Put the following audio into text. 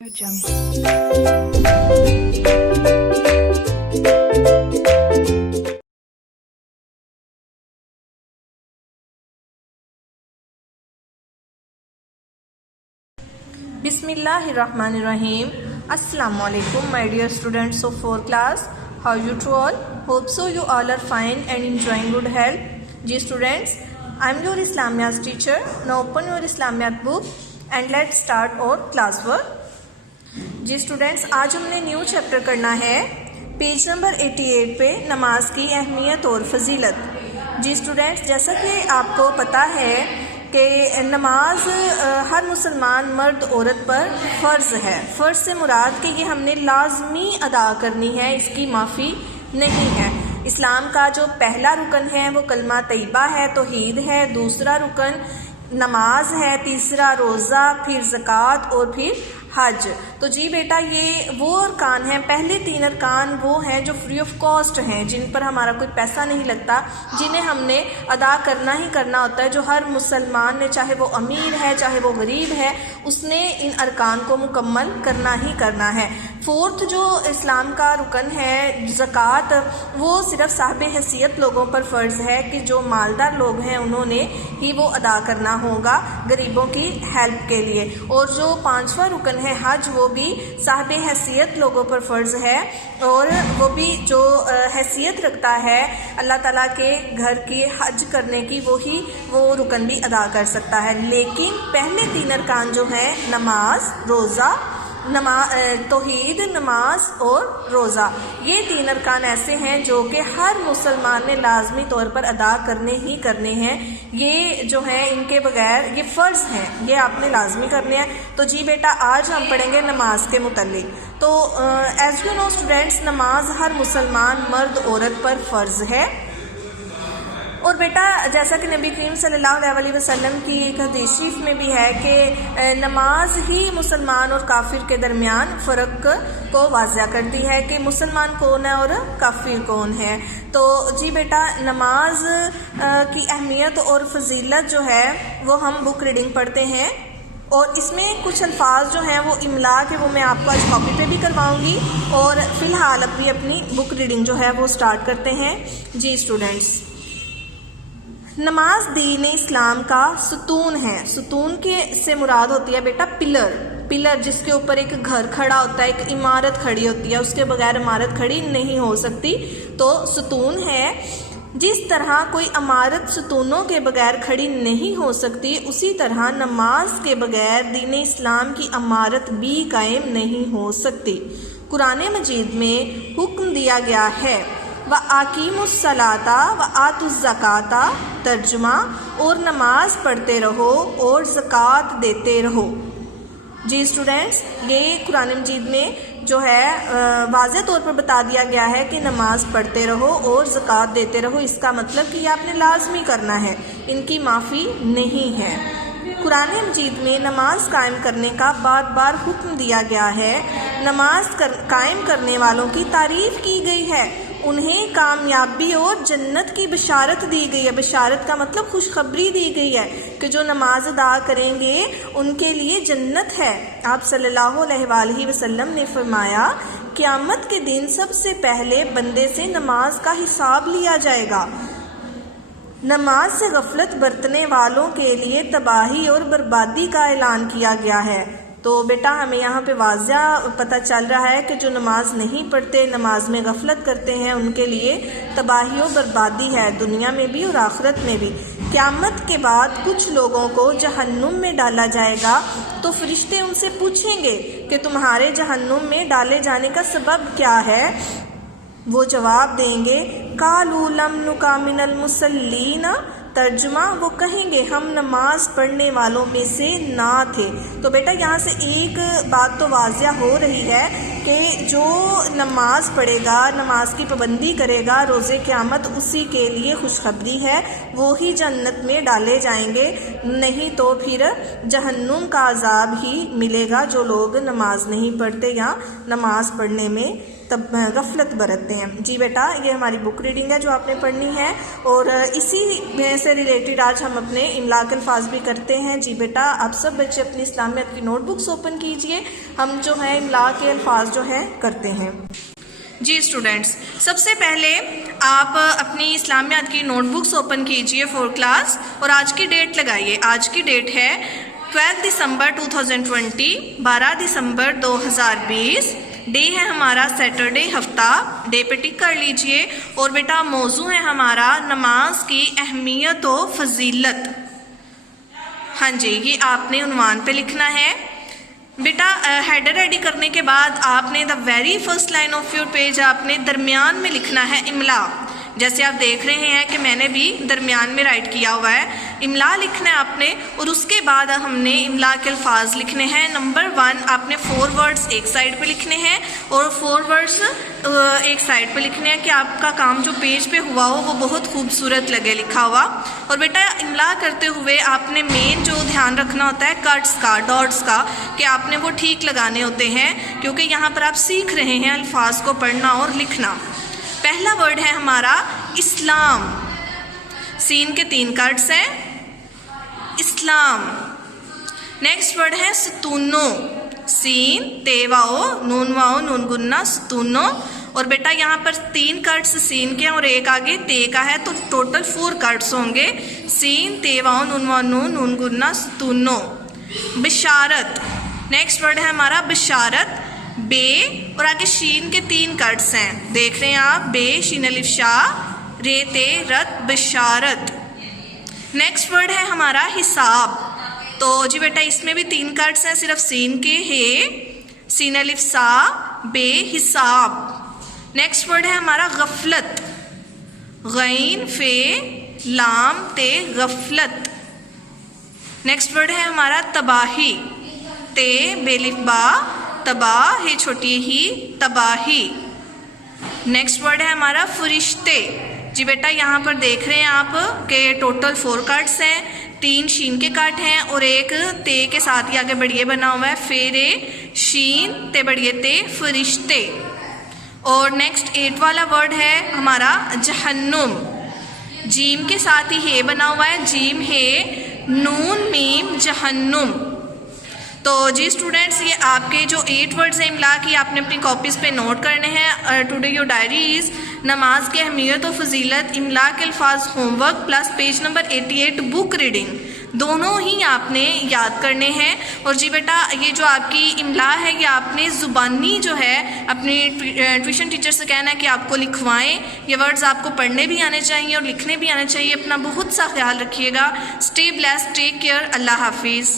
Bismillahirrahmanirrahim. Assalamu alaikum, my dear students of 4th class. How you to all? Hope so you all are fine and enjoying good health. Dear students, I am your Islamiyat teacher. Now open your Islamiyat book and let's start our class work. जी students, आज हमने new chapter करना है page number 88 पे नमाज की अहमियत और फजीलत। जी स्टूडेंट्स, जैसा कि आपको पता है कि नमाज हर मुसलमान मर्द औरत पर फ़र्ज़ है। फ़र्ज़ से मुराद कि ये हमने लाजमी अदा करनी है, इसकी माफ़ी नहीं है। इस्लाम का जो पहला रुकन है वो कलमा तैयबा है, तौहीद है। दूसरा रुकन नमाज है, तीसरा रोज़ा, फिर ज़कात और फिर हज। तो जी बेटा, ये वो अरकान हैं, पहले 3 अरकान वो हैं जो फ्री ऑफ कॉस्ट हैं, जिन पर हमारा कोई पैसा नहीं लगता, जिन्हें हमने अदा करना ही करना होता है। जो हर मुसलमान ने, चाहे वो अमीर है चाहे वो गरीब है, उसने इन अरकान को मुकम्मल करना ही करना है। 4th जो इस्लाम का रुकन है ज़कात, वो सिर्फ साहिब हैसियत लोगों पर फ़र्ज़ है कि जो मालदार लोग हैं उन्होंने ही वो अदा करना होगा गरीबों की हेल्प के लिए। और जो 5वां रुकन है हज, वो भी साहिब हैसियत लोगों पर फ़र्ज़ है, और वो भी जो हैसियत रखता है अल्लाह ताला के घर की हज करने की, वो रुकन भी अदा कर सकता है। लेकिन पहले 3 अरकान जो हैं नमाज, रोज़ा, तौहीद, नमाज और रोज़ा, ये 3 अरकान ऐसे हैं जो कि हर मुसलमान ने लाजमी तौर पर अदा करने ही करने हैं। ये जो हैं इनके बगैर, ये फ़र्ज़ हैं, ये आपने लाजमी करने हैं। तो जी बेटा, आज हम पढ़ेंगे नमाज के मुतल्लिक। तो एज़ यू नो स्टूडेंट्स, नमाज हर मुसलमान मर्द औरत पर फ़र्ज़ है। और बेटा, जैसा कि नबी करीम सल्लल्लाहु अलैहि वसल्लम की एक हदीस शरीफ में भी है कि नमाज ही मुसलमान और काफिर के दरमियान फ़र्क को वाज़िया करती है कि मुसलमान कौन है और काफिर कौन है। तो जी बेटा, नमाज की अहमियत और फजीलत जो है वो हम बुक रीडिंग पढ़ते हैं, और इसमें कुछ अल्फाज जो हैं वो इमला के, वो मैं आपको आज कॉपी पे भी करवाऊंगी। और फ़िलहाल अभी अपनी बुक रीडिंग जो है वो स्टार्ट करते हैं। जी स्टूडेंट्स, नमाज दीन इस्लाम का सुतून है। सुतून के से मुराद होती है बेटा पिलर, जिसके ऊपर एक घर खड़ा होता है, एक इमारत खड़ी होती है, उसके बगैर इमारत खड़ी नहीं हो सकती, तो सुतून है। जिस तरह कोई इमारत सुतूनों के बगैर खड़ी नहीं हो सकती, उसी तरह नमाज के बगैर दीन इस्लाम की इमारत भी कायम नहीं हो सकती। कुरान मजीद में हुक्म दिया गया है व आकीमुस्सलाता व आतुज़्ज़काता, तर्जुमा, और नमाज पढ़ते रहो और ज़कात देते रहो। जी स्टूडेंट्स, ये कुरान मजीद में जो है वाज़ेह तौर पर बता दिया गया है कि नमाज पढ़ते रहो और ज़कात देते रहो। इसका मतलब कि ये आपने लाजमी करना है, इनकी माफ़ी नहीं है। कुरान मजीद में नमाज कायम करने का बार बार हुक्म दिया गया है। नमाज कायम करने वालों की तारीफ़ की गई है, उन्हें कामयाबी और जन्नत की बशारत दी गई है। बशारत का मतलब खुशखबरी दी गई है कि जो नमाज अदा करेंगे उनके लिए जन्नत है। आप सल्लल्लाहु अलैहि वसल्लम ने फरमाया, क़यामत के दिन सबसे पहले बंदे से नमाज का हिसाब लिया जाएगा। नमाज से गफलत बरतने वालों के लिए तबाही और बर्बादी का ऐलान किया गया है। तो बेटा, हमें यहाँ पे वाज़िया पता चल रहा है कि जो नमाज नहीं पढ़ते, नमाज में गफलत करते हैं, उनके लिए तबाही और बर्बादी है, दुनिया में भी और आखिरत में भी। क़यामत के बाद कुछ लोगों को जहन्नुम में डाला जाएगा, तो फरिश्ते उनसे पूछेंगे कि तुम्हारे जहन्नुम में डाले जाने का सबब क्या है। वो जवाब देंगे, कालू लम नुका मिनल मुसल्लीना, तर्जुमा, वो कहेंगे हम नमाज पढ़ने वालों में से ना थे। तो बेटा, यहाँ से एक बात तो वाज़िया हो रही है कि जो नमाज पढ़ेगा, नमाज की पाबंदी करेगा, रोज़े क़यामत उसी के लिए खुशखबरी है, वो ही जन्नत में डाले जाएंगे, नहीं तो फिर जहन्नुम का अजाब ही मिलेगा जो लोग नमाज नहीं पढ़ते या नमाज पढ़ने में तब गफलत बरतते हैं। जी बेटा, ये हमारी बुक रीडिंग है जो आपने पढ़नी है, और इसी से रिलेटेड आज हम अपने इमला के अल्फाज भी करते हैं। जी बेटा, आप सब बच्चे अपनी इस्लामियत की नोटबुक्स ओपन कीजिए, ہم جو ہے املا کے الفاظ جو ہے کرتے ہیں۔ جی اسٹوڈینٹس، سب سے پہلے آپ اپنی اسلامیات کی نوٹ بکس اوپن کیجئے 4 کلاس اور آج کی ڈیٹ لگائیے۔ آج کی ڈیٹ ہے 12 دسمبر 2020، 12 دسمبر 2020۔ ڈے ہے ہمارا سیٹرڈے، ہفتہ، ڈے پہ ٹک کر لیجئے۔ اور بیٹا موضوع ہے ہمارا نماز کی اہمیت و فضیلت۔ ہاں جی، یہ آپ نے عنوان پہ لکھنا ہے۔ بیٹا ہیڈر ریڈی کرنے کے بعد آپ نے the very first line of your page آپ نے درمیان میں لکھنا ہے املا۔ جیسے آپ دیکھ رہے ہیں کہ میں نے بھی درمیان میں رائٹ کیا ہوا ہے، املا لکھنا ہے آپ نے۔ اور اس کے بعد ہم نے املا کے الفاظ لکھنے ہیں۔ نمبر 1 آپ نے 4 ورڈز ایک سائڈ پہ لکھنے ہیں اور 4 ورڈز ایک سائڈ پہ لکھنے ہیں کہ آپ کا کام جو پیج پہ ہوا ہو وہ بہت خوبصورت لگے لکھا ہوا۔ اور بیٹا املا کرتے ہوئے آپ نے مین جو دھیان رکھنا ہوتا ہے کٹس کا، ڈاٹس کا، کہ آپ نے وہ ٹھیک لگانے ہوتے ہیں، کیونکہ یہاں پر آپ سیکھ رہے ہیں الفاظ کو پڑھنا اور لکھنا۔ پہلا ورڈ ہے ہمارا اسلام، سین کے 3 کٹس ہیں، اسلام۔ نیکسٹ ورڈ ہے ستونو، سین تے واؤ نون واؤ نون گنا ستونو۔ اور بیٹا یہاں پر 3 کٹس سین کے اور ایک آگے تے کا ہے، تو ٹوٹل 4 کٹس ہوں گے، سین تے واؤ نون واؤ نون گنا ستونو۔ بشارت، نیکسٹ ورڈ ہے ہمارا بشارت، بے اور آگے شین کے 3 کٹس ہیں، دیکھ رہے ہیں آپ، بے شین الف شاہ رے تے رت، بشارت۔ نیکسٹ ورڈ ہے ہمارا حساب، تو جی بیٹا اس میں بھی 3 کٹس ہیں، صرف سین کے، ہے سین الف سا بے حساب۔ نیکسٹ ورڈ ہے ہمارا غفلت، غین فے لام تے غفلت۔ نیکسٹ ورڈ ہے ہمارا تباہی، تے بے لف با تباہ ہے چھوٹی ہی تباہی۔ نیکسٹ ورڈ ہے ہمارا فرشتے، جی بیٹا یہاں پر دیکھ رہے ہیں آپ کہ ٹوٹل 4 کٹس ہیں، 3 شین کے کٹ ہیں اور ایک تے کے ساتھ ہی آگے بڑھیے بنا ہوا ہے، فیرے شین تے بڑھیے تے فرشتے۔ اور نیکسٹ 8 والا ورڈ ہے ہمارا جہنم، جیم کے ساتھ ہی ہے بنا ہوا ہے، جیم ہے نون میم جہنم۔ تو جی اسٹوڈینٹس یہ آپ کے جو 8 ورڈز ہیں املا کی آپ نے اپنی کاپیز پہ نوٹ کرنے ہیں۔ ٹوڈے یور ڈائری از نماز کی اہمیت و فضیلت، املا کے الفاظ home work plus page number 88 book reading, دونوں ہی آپ نے یاد کرنے ہیں۔ اور جی بیٹا یہ جو آپ کی املا ہے یہ آپ نے زبانی جو ہے اپنی ٹیوشن ٹیچر سے کہنا ہے کہ آپ کو لکھوائیں، یہ ورڈز آپ کو پڑھنے بھی آنے چاہیے اور لکھنے بھی آنے چاہیے۔ اپنا بہت سا خیال رکھیے گا۔ اسٹے بلیسڈ، ٹیک کیئر، اللہ حافظ۔